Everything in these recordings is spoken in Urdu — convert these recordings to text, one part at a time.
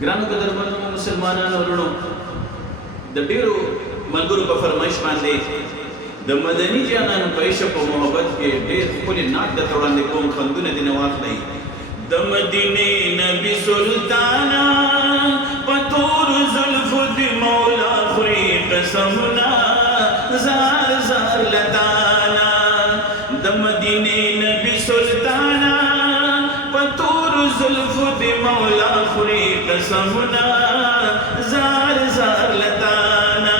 ګرانو قدرمنو مسلمانانو ورونو د ډیرو ملګرو په فرمایش باندې د مدني جانانو په عشق او محبت کې ډیر ښکلي نعت درته وړاندې کوم خوندونه دې نه واخلئ د مدینې نبي سلطانا په تورو زلفو د مولا خوري قسمونه زار زار لتانا د مدینې نبي سلطانا په تورو زلفو د مولا خوري قسمونه زار زار لتانا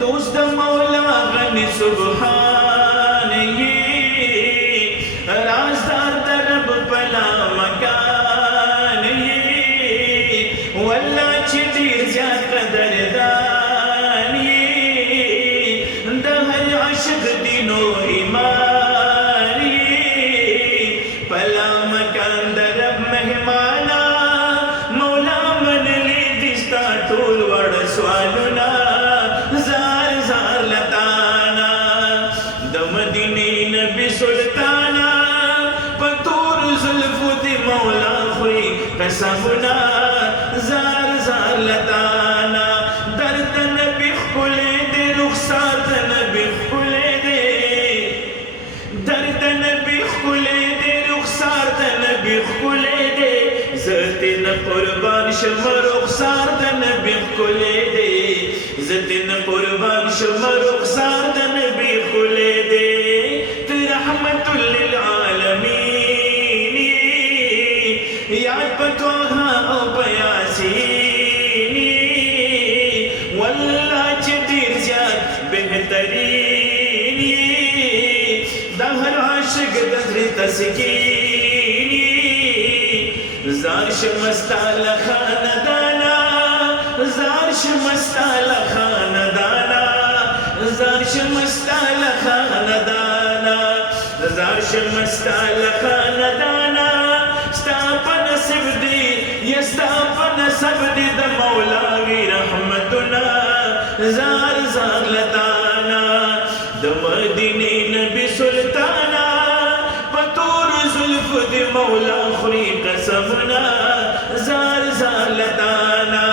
دوست د مولا غني سبحان یې رازدار د رب پلا مکان یې والله چې ډېر زیات قدردان یې د هر عاشق دینو ایمان یې پلا مکان د رب مهمانا مولا منلی دي ستا ټول وړ سوالونه زار زار لتانا د مدینې نبی سلطانا په تورو زلفو د مولا خوري قسمونه زار زار لتانا درد نبی ښکلی دی رخسار د نبی ښکلی دی درد نبی ښکلی دی رخسار د نبی ښکلی دی زه ترنه قربان شم رخسار د نبی ښکلی دی زتن قربان شم رخسار د نبی ښکلی دی ته رحمت للعالمین یاد په طه او په یاسین والله چې ډېر زیات بهترین د هر عاشق د زړه تسکین زار شم ستا له خاندانا زار شمستا لخاندانا زار شمستا لخاندانا زار شمستا لخاندانا ستا په نصیب دی یا ستا په نسب دی د مولاوی رحمتنا زار زار لتانا د مدینې نبی سلطانا په تورو زلفو د مولا خوري قسمنا زار زار لتانا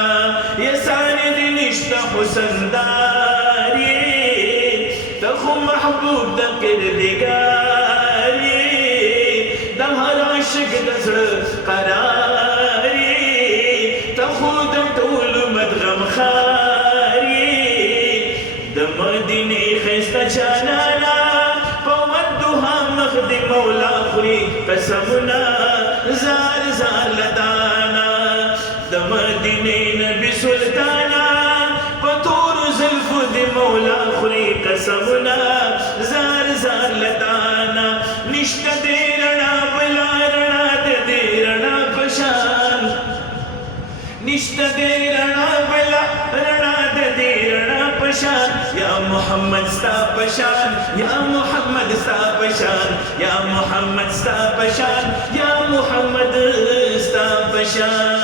حسن داری تخو محبوب د کردگاری د هر عاشق د زړه قراری تخو د ټول مدغم خاری د مدینې ښایسته جانانا په ودوها مخ د مولا خوري قسمونه زار زار لتانا د مدینې نبی سلطانا مولا خوري قسمنا زار زار لتانا نشته دې رڼا بلا رڼا دې رڼا پشان نشته دې رڼا بلا رڼا دې رڼا پشان یا محمد ستا پشان یا محمد ستا پشان یا محمد ستا پشان یا محمد ستا پشان